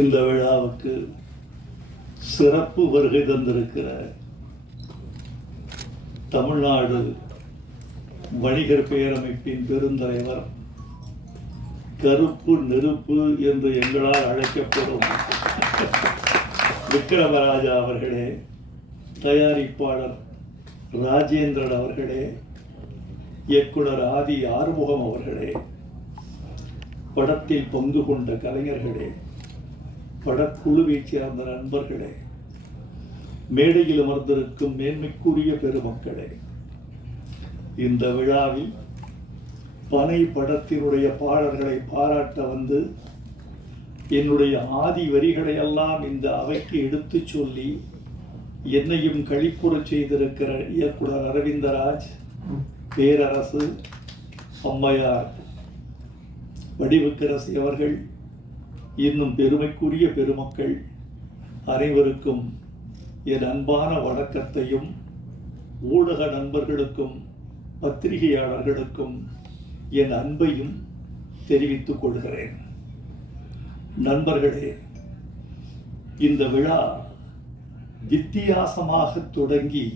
இந்த விழாவுக்கு சிறப்பு வருகை தந்திருக்கிற தமிழ்நாடு வணிகர் பேரமைப்பின் பெருந்தலைவர், கருப்பு நெருப்பு என்று எங்களால் அழைக்கப்படும் விக்ரமராஜா அவர்களே, தயாரிப்பாளர் ராஜேந்திரன் அவர்களே, இயக்குனர் ஆதி ஆறுமுகம் அவர்களே, படத்தில் பங்கு கொண்ட கலைஞர்களே, படக்குழுவைச் சேர்ந்த நண்பர்களே, மேடையில் அமர்ந்திருக்கும் மேன்மைக்குரிய பெருமக்களே, இந்த விழாவில் பனை படத்தினுடைய பாடல்களை பாராட்ட வந்து என்னுடைய ஆதி வரிகளை எல்லாம் இந்த அவைக்கு எடுத்து சொல்லி என்னையும் களிப்புற செய்திருக்கிற இயக்குனர் அரவிந்தராஜ், பேரரசு, அம்மையார் வடிவுக்கரசி அவர்கள், இன்னும் பெருமைக்குரிய பெருமக்கள் அனைவருக்கும் என் அன்பான வணக்கத்தையும், ஊடக நண்பர்களுக்கும் பத்திரிகையாளர்களுக்கும் என் அன்பையும் தெரிவித்துக் கொள்கிறேன். நண்பர்களே, இந்த விழா வித்தியாசமாக தொடங்கி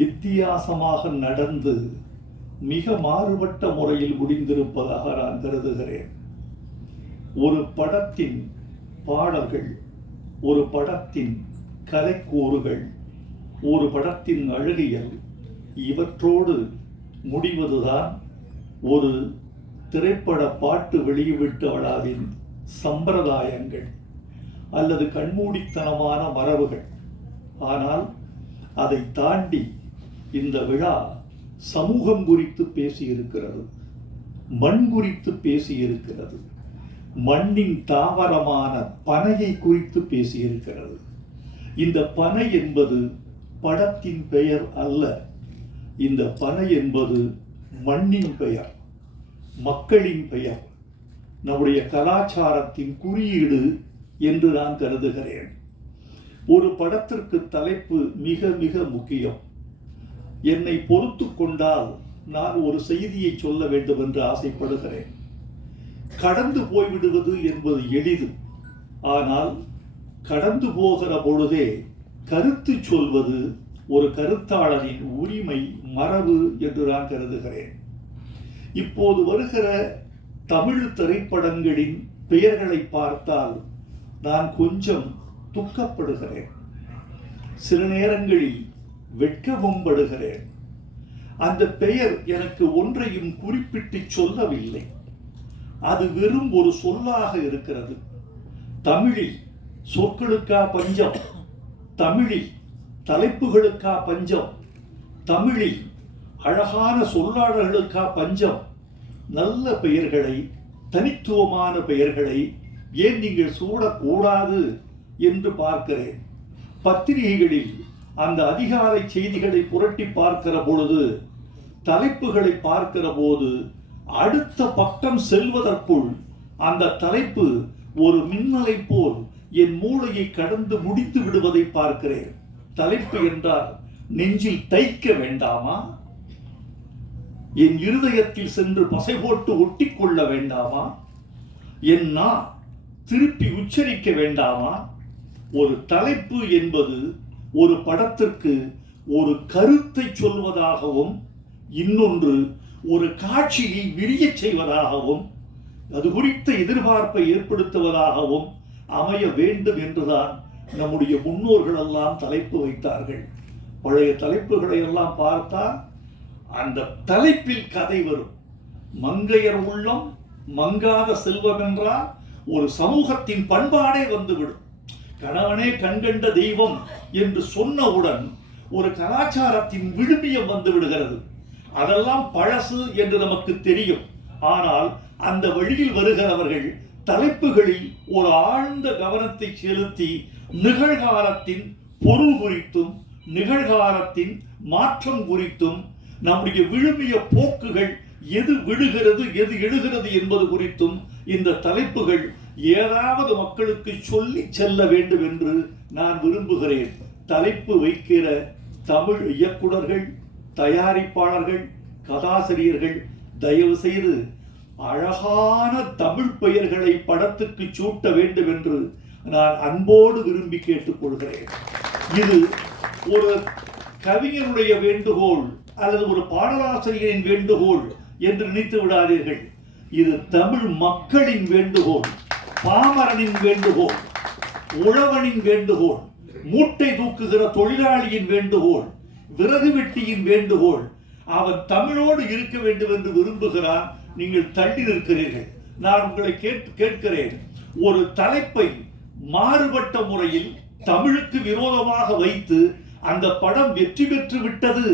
வித்தியாசமாக நடந்து மிக மாறுபட்ட முறையில் முடிந்திருப்பதாக நான் கருதுகிறேன். ஒரு படத்தின் பாடல்கள், ஒரு படத்தின் கதைக்கூறுகள், ஒரு படத்தின் அழகியல், இவற்றோடு முடிவதுதான் ஒரு திரைப்பட பாட்டு வெளியீட்டு விழாவின் சம்பிரதாயங்கள் அல்லது கண்மூடித்தனமான மரபுகள். ஆனால் அதை தாண்டி இந்த விழா சமூகம் குறித்து பேசியிருக்கிறது, மண் குறித்து பேசியிருக்கிறது, மண்ணின் தாவரமான பனையை குறித்து பேசியிருக்கிறது. இந்த பனை என்பது படத்தின் பெயர் அல்ல. இந்த பனை என்பது மண்ணின் பெயர், மக்களின் பெயர், நம்முடைய கலாச்சாரத்தின் குறியீடு என்று நான் கருதுகிறேன். ஒரு படத்திற்கு தலைப்பு மிக மிக முக்கியம். என்னை பொறுத்து கொண்டால் நான் ஒரு செய்தியை சொல்ல வேண்டும் என்று ஆசைப்படுகிறேன். கடந்து போய்விடுவது என்பது எளிது. ஆனால் கடந்து போகிற பொழுதே கருத்து சொல்வது ஒரு கருத்தாளரின் உரிமை, மரபு என்று நான் கருதுகிறேன். இப்போது வருகிற தமிழ் திரைப்படங்களின் பெயர்களை பார்த்தால் நான் கொஞ்சம் துக்கப்படுகிறேன், சில நேரங்களில் வெட்கவும் படுகிறேன். அந்த பெயர் எனக்கு ஒன்றையும் குறிப்பிட்டு சொல்லவில்லை. அது வெறும் ஒரு சொல்லாக இருக்கிறது. தமிழில் சொற்களுக்கா பஞ்சம், தமிழில் தலைப்புகளுக்கா பஞ்சம், தமிழில் அழகான சொல்லாடல்களுக்கா பஞ்சம். நல்ல பெயர்களை, தனித்துவமான பெயர்களை ஏன் நீங்கள் சூடக்கூடாது என்று பார்க்கிறேன். பத்திரிகைகளில் அந்த அதிகாலை செய்திகளை புரட்டி பார்க்கிற பொழுது, தலைப்புகளை பார்க்கிற போது, அடுத்த பக்கம் செல்வதற்குள் அந்த தலைப்பு ஒரு மின்னலை போல் என் மூளையை கடந்து முடித்து விடுவதை பார்க்கிறேன். தலைப்பு என்றால் நெஞ்சில் தைக்க வேண்டாமா? என் இருதயத்தில் சென்று பசை போட்டு ஒட்டி கொள்ள வேண்டாமா? என் நான் திருப்பி உச்சரிக்க வேண்டாமா? ஒரு தலைப்பு என்பது ஒரு படத்திற்கு ஒரு கருத்தை சொல்வதாகவும், இன்னொன்று ஒரு காட்சியை விரிய செய்வதாகவும், அது குறித்த எதிர்பார்ப்பை ஏற்படுத்துவதாகவும் அமைய வேண்டும் என்றுதான் நம்முடைய முன்னோர்கள் எல்லாம் தலைப்பு வைத்தார்கள். பழைய தலைப்புகளை எல்லாம் பார்த்தால் அந்த தலைப்பில் கதை வரும். மங்கையர் உள்ளம் மங்காத செல்வம் என்றால் ஒரு சமூகத்தின் பண்பாடே வந்துவிடும். கணவனே கண்கண்ட தெய்வம் என்று சொன்னவுடன் ஒரு கலாச்சாரத்தின் விழுமியம் வந்து விடுகிறது. அதெல்லாம் பழசு என்று நமக்கு தெரியும். ஆனால் அந்த வழியில் வருகிறவர்கள் தலைப்புகளில் ஒரு ஆழ்ந்த கவனத்தை செலுத்தி நிகழ்காலத்தின் பொருள் குறித்தும், நிகழ்காலத்தின் மாற்றம் குறித்தும், நம்முடைய விழுமிய போக்குகள் எது விழுகிறது எது எழுகிறது என்பது குறித்தும் இந்த தலைப்புகள் ஏதாவது மக்களுக்கு சொல்லி செல்ல வேண்டும் என்று நான் விரும்புகிறேன். தலைப்பு வைக்கிற தமிழ் இயக்குனர்கள், தயாரிப்பாளர்கள், கதாசிரியர்கள் தயவு செய்து அழகான தமிழ் பெயர்களை படத்துக்கு சூட்ட வேண்டும் என்று நான் அன்போடு விரும்பி கேட்டுக்கொள்கிறேன். இது ஒரு கவிஞருடைய வேண்டுகோள் அல்லது ஒரு பாடலாசிரியரின் வேண்டுகோள் என்று நினைத்து விடாதீர்கள். இது தமிழ் மக்களின் வேண்டுகோள், பாமரனின் வேண்டுகோள், உழவனின் வேண்டுகோள், மூட்டை தூக்குகிற தொழிலாளியின் வேண்டுகோள், விறகு வெட்டியின் வேண்டுகோள். அவன் தமிழோடு இருக்க வேண்டும் என்று விரும்புகிறான். நீங்கள் தள்ளி நிற்கிறீர்கள். நான் உங்களை கேட்கிறேன், ஒரு தலைப்பை மாறுபட்ட முறையில் தமிழுக்கு விரோதமாக வைத்து அந்த படம் வெற்றி பெற்று விட்டது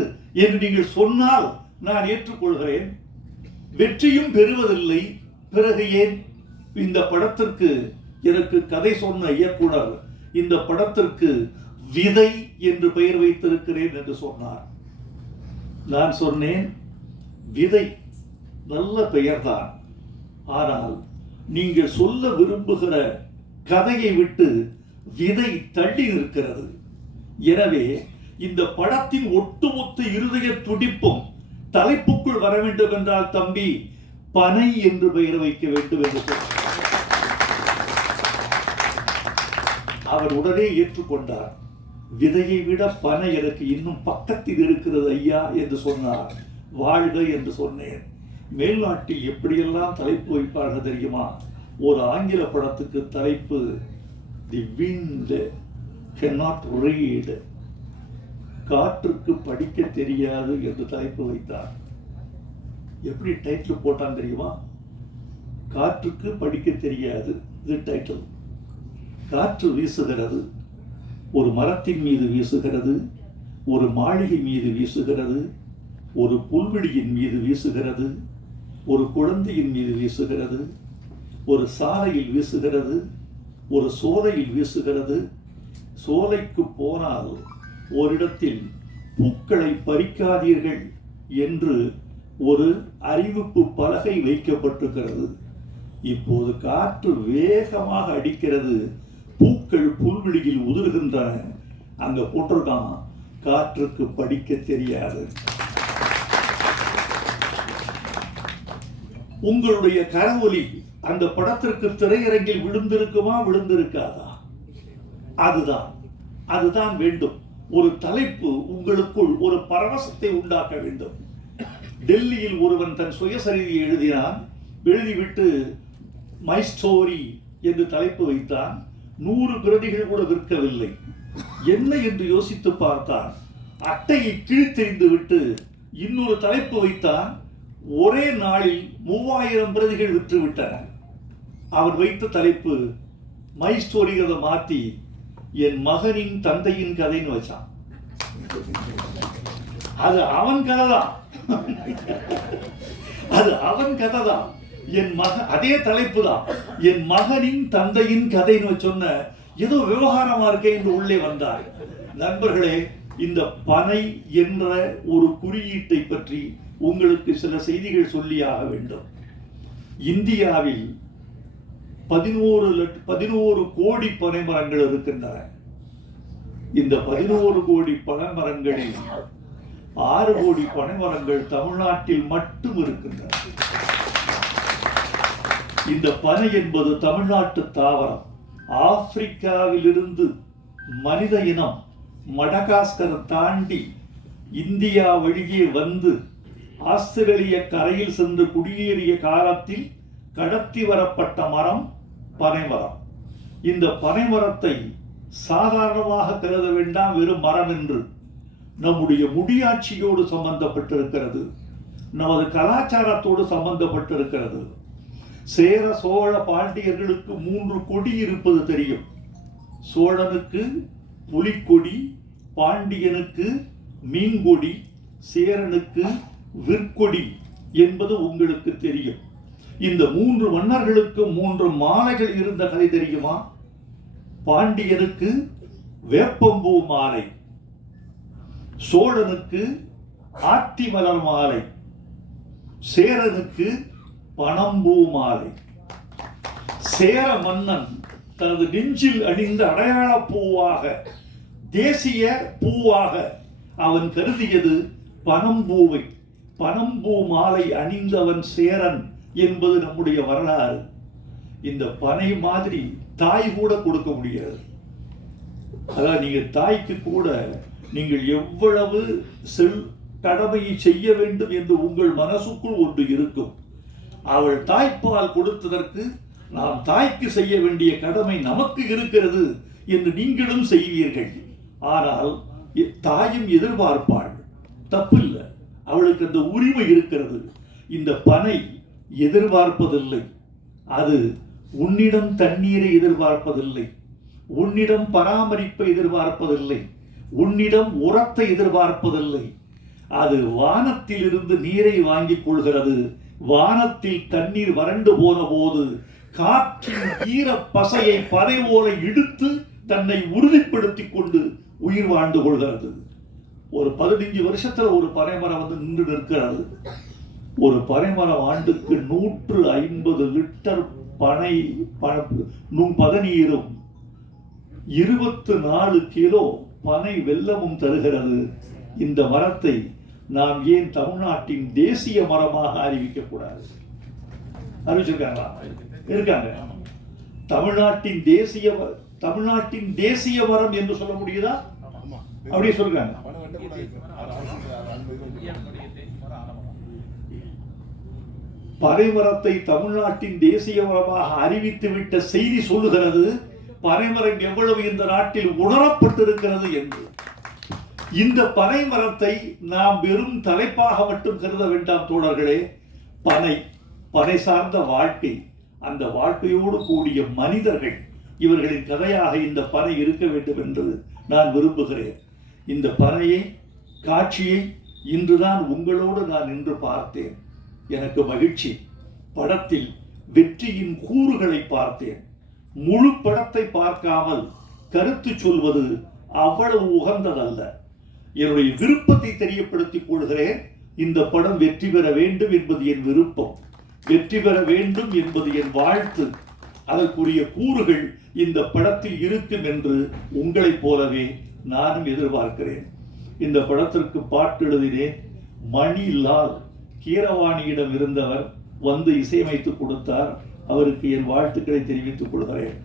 என்று நீங்கள் சொன்னால் நான் ஏற்றுக்கொள்கிறேன். வெற்றியும் பெறுவதில்லை. பிறகு ஏன் இந்த படத்திற்கு எனக்கு கதை சொன்ன இயக்குனர் இந்த படத்திற்கு விதை என்று பெயர் வைத்திருக்கிறேன் என்று சொன்னார். நான் சொன்னேன், விதை நல்ல பெயர்தான், ஆனால் நீங்கள் சொல்ல விரும்புகிற கதையை விட்டு விதை தள்ளி நிற்கிறது. எனவே இந்த படத்தின் ஒட்டுமொத்த இருதய துடிப்பும் தலைப்புக்குள் வர வேண்டும் என்றால் தம்பி பனை என்று பெயர் வைக்க வேண்டும் என்று சொன்னார். அவர் உடனே ஏற்றுக்கொண்டார். விதையை விட பனை எனக்கு இன்னும் பக்கத்தில் இருக்கிறது ஐயா என்று சொன்னார். வாழ்க என்று சொன்னேன். மேல்நாட்டில் எப்படியெல்லாம் தலைப்பு வைப்பார்கள் தெரியுமா? ஒரு ஆங்கில படத்துக்கு தலைப்பு தி விண்ட் cannot read, காற்றுக்கு படிக்க தெரியாது என்று தலைப்பு வைத்தார். எப்படி டைட்டில் போட்டான் தெரியுமா? காற்றுக்கு படிக்க தெரியாது, இது டைட்டில். காற்று வீசுகிறது, ஒரு மரத்தின் மீது வீசுகிறது, ஒரு மாளிகை மீது வீசுகிறது, ஒரு புல்வெளியின் மீது வீசுகிறது, ஒரு குழந்தையின் மீது வீசுகிறது, ஒரு சாலையில் வீசுகிறது, ஒரு சோலையில் வீசுகிறது. சோலைக்கு போனால் ஓரிடத்தில் பூக்களை பறிக்காதீர்கள் என்று ஒரு அறிவிப்பு பலகை வைக்கப்பட்டிருக்கிறது. இப்போது காற்று வேகமாக அடிக்கிறது, பூக்கள் புல்வெளியில் உதிர்கின்றன. அங்க போட்டிருக்கான், காற்றுக்கு படிக்க தெரியாது. உங்களுடைய கரவொலி அந்த படத்திற்கு திரையரங்கில் விழுந்திருக்குமா, விழுந்திருக்காதா? அதுதான் வேண்டும். ஒரு தலைப்பு உங்களுக்குள் ஒரு பரவசத்தை உண்டாக்க வேண்டும். டெல்லியில் ஒருவன் தன் சுயசரிதையை எழுதினான். எழுதிவிட்டு மை ஸ்டோரி என்று தலைப்பு வைத்தான். 100 பிரதிகள் கூட விற்கவில்லை. என்ன என்று யோசித்து பார்த்தான். அட்டையை கிழித்தெறிந்து விட்டு இன்னொரு தலைப்பு வைத்தான். ஒரே நாளில் 3000 பிரதிகள் விற்றுவிட்டன. அவன் வைத்த தலைப்பு மை ஸ்டோரிங்கிறத மாற்றி என் மகனின் தந்தையின் கதைன்னு வச்சான். அது அவன் கதை தான், அது அவன் கதை தான். என் மகன் அதே தலைப்பு தான், என் மகனின் தந்தையின் கதைன்னு சொன்ன ஏதோ விவகாரமா இருக்கே என்று உள்ளே வந்தார். நண்பர்களே, இந்த பனை என்ற ஒரு குறியீட்டை பற்றி உங்களுக்கு சில செய்திகள் சொல்லியாக வேண்டும். இந்தியாவில் 11 கோடி பனை மரங்கள் இருக்கின்றன. இந்த 11 கோடி பனை மரங்களில் 6 கோடி பனை மரங்கள் தமிழ்நாட்டில் மட்டும் இருக்கின்றன. இந்த பனை என்பது தமிழ்நாட்டு தாவரம். ஆப்பிரிக்காவில் இருந்து மனித இனம் மடகாஸ்கர் தாண்டி இந்தியா வழியே வந்து ஆஸ்திரேலிய கரையில் சென்று குடியேறிய காலத்தில் கடத்தி வரப்பட்ட மரம் பனைமரம். இந்த பனைமரத்தை சாதாரணமாக கருத வேண்டாம், வெறும் மரம் என்று. நம்முடைய முடியாட்சியோடு சம்பந்தப்பட்டிருக்கிறது, நமது கலாச்சாரத்தோடு சம்பந்தப்பட்டிருக்கிறது. சேர சோழ பாண்டியர்களுக்கு 3 கொடி இருப்பது தெரியும். சோழனுக்கு புலிக்கொடி, பாண்டியனுக்கு மீன்கொடி, சேரனுக்கு விற்கொடி என்பது உங்களுக்கு தெரியும். இந்த 3 மன்னர்களுக்கு 3 மாலைகள் இருந்த கதை தெரியுமா? பாண்டியனுக்கு வேப்பம்பூ மாலை, சோழனுக்கு ஆத்திமலர் மாலை, சேரனுக்கு பனம்பூ மாலை. சேர மன்னன் தனது நெஞ்சில் அணிந்த அடையாள பூவாக, தேசிய பூவாக அவன் கருதியது பனம்பூவை. பனம்பூ மாலை அணிந்தவன் சேரன், என்பது நம்முடைய வரலாறு. இந்த பனை மாதிரி தாய் கூட கொடுக்க முடியாது. அதாவது நீங்க தாய்க்கு கூட நீங்கள் எவ்வளவு கடமையை செய்ய வேண்டும் என்று உங்கள் மனசுக்குள் ஒன்று இருக்கும். அவள் தாய்ப்பால் கொடுத்ததற்கு நாம் தாய்க்கு செய்ய வேண்டிய கடமை நமக்கு இருக்கிறது என்று நீங்களும் செய்வீர்கள். ஆனால் தாயும் எதிர்பார்ப்பாள், தப்பில்லை, அவளுக்கு அந்த உரிமை இருக்கிறது. இந்த பனை எதிர்பார்ப்பதில்லை. அது உன்னிடம் தண்ணீரை எதிர்பார்ப்பதில்லை, உன்னிடம் பராமரிப்பை எதிர்பார்ப்பதில்லை, உன்னிடம் உரத்தை எதிர்பார்ப்பதில்லை. அது வானத்தில் இருந்து நீரை வாங்கிக் கொள்கிறது. வானத்தில் தண்ணீர் வறண்டு போன போது காற்றின் ஈர பசையை பனை போல இழுத்து தன்னை உறுதிப்படுத்திக் கொண்டு உயிர் வாழ்ந்து கொள்கிறது. ஒரு 15 வருஷத்துல ஒரு பனைமரம் வந்து நின்று நிற்கிறது. ஒரு பனைமரம் ஆண்டுக்கு 150 லிட்டர் பதநீரும் 24 கிலோ பனை வெல்லமும் தருகிறது. இந்த மரத்தை நாம் ஏன் தமிழ்நாட்டின் தேசிய மரமாக அறிவிக்க கூடாது? அறிவிச்சிருக்காங்களா? இருக்காங்க. தமிழ்நாட்டின் தேசிய மரம் என்று சொல்ல முடியுதா? அப்படியே சொல்றாங்க. பனைமரத்தை தமிழ்நாட்டின் தேசிய மரமாக அறிவித்துவிட்ட செய்தி சொல்லுகிறது பனைமரம் எவ்வளவு இந்த நாட்டில் உணரப்பட்டிருக்கிறது என்று. இந்த பனைமரத்தை நாம் வெறும் தலைப்பாக மட்டும் கருத வேண்டாம் தோழர்களே. பனை சார்ந்த வாழ்க்கை, அந்த வாழ்க்கையோடு கூடிய மனிதர்கள், இவர்களின் கதையாக இந்த பனை இருக்க வேண்டும் என்று நான் விரும்புகிறேன். இந்த பனையை காட்சியை இன்றுதான் உங்களோடு நான் நின்று பார்த்தேன். எனக்கு மகிழ்ச்சி. படத்தில் வெற்றியின் கூறுகளை பார்த்தேன். முழு படத்தை பார்க்காமல் கருத்து சொல்வது அவ்வளவு உகந்ததல்ல. என்னுடைய விருப்பத்தை தெரியப்படுத்திக் கொள்கிறேன். இந்த படம் வெற்றி பெற வேண்டும் என்பது என் விருப்பம், வெற்றி பெற வேண்டும் என்பது என் வாழ்த்து. அதற்குரிய கூறுகள் இந்த படத்தில் இருக்கும் என்று உங்களைப் போலவே நானும் எதிர்பார்க்கிறேன். இந்த படத்திற்கு பாட்டு எழுதினேன். மணிலால் கீரவாணியிடம் இருந்தவர் வந்து இசையமைத்து கொடுத்தார். அவருக்கு என் வாழ்த்துக்களை தெரிவித்துக் கொள்கிறேன்.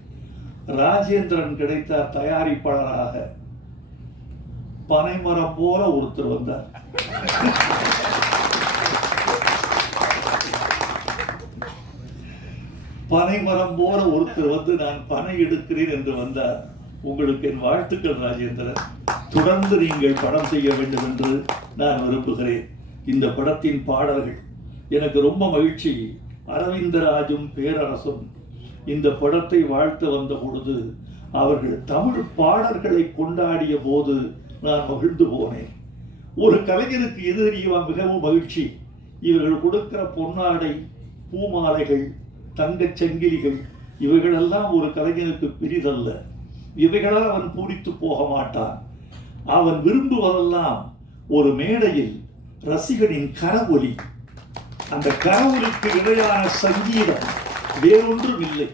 ராஜேந்திரன் கிடைத்தார் தயாரிப்பாளராக. பனைமரம் போல ஒருத்தர் வந்தார். பனைமரம் போல ஒருத்தர் வந்து நான் பனை எடுக்கிறேன் என்று வந்தார். உங்களுக்கு என் வாழ்த்துக்கள் ராஜேந்திரன். தொடர்ந்து நீங்கள் படம் செய்ய வேண்டும் என்று நான் விரும்புகிறேன். இந்த படத்தின் பாடல்கள் எனக்கு ரொம்ப மகிழ்ச்சி. அரவிந்தராஜும் பேரரசும் இந்த படத்தை வாழ்த்து வந்த பொழுது அவர்கள் தமிழ் பாடல்களை கொண்டாடிய போது நான் மகிழ்ந்து போனேன். ஒரு கலைஞருக்கு எது தெரியுமா மிகவும் மகிழ்ச்சி? இவர்கள் கொடுக்கிற பொன்னாடை, பூமாலைகள், தங்கச் சங்கிலிகள், இவைகளெல்லாம் ஒரு கலைஞனுக்கு பிரிதல்ல. இவைகளால் அவன் பூரித்து போக மாட்டான். அவன் விரும்புவதெல்லாம் ஒரு மேடையில் ரசிகனின் கரவொலி. அந்த கரவொலிக்கு இணையான சங்கீதம் வேறொன்றும் இல்லை.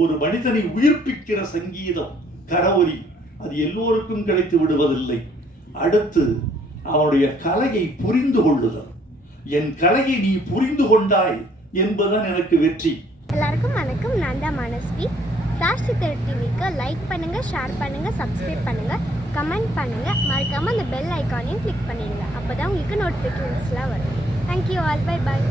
ஒரு மனிதனை உயிர்ப்பிக்கிற சங்கீதம் கரவொலி. அது எல்லோருக்கும் கிடைத்து விடுவதில்லை. அடுத்து அவனுடைய கலையை புரிந்து கொள்ளுதல். என் கலையை நீ புரிந்து கொண்டாய் என்பதுதான் எனக்கு வெற்றி. எல்லாருக்கும் வணக்கம். நான் தான் மனஸ்வி. சாஷ்டி டிவிக்கு லைக் பண்ணுங்க, ஷேர் பண்ணுங்க, சப்ஸ்கிரைப் பண்ணுங்க, கமெண்ட் பண்ணுங்க. மறக்காம அந்த பெல் ஐக்கானையும் கிளிக் பண்ணிடுங்க. அப்போதான் உங்களுக்கு நோட்டிஃபிகேஷன்ஸ்லாம் வரும். Thank you all. Bye bye.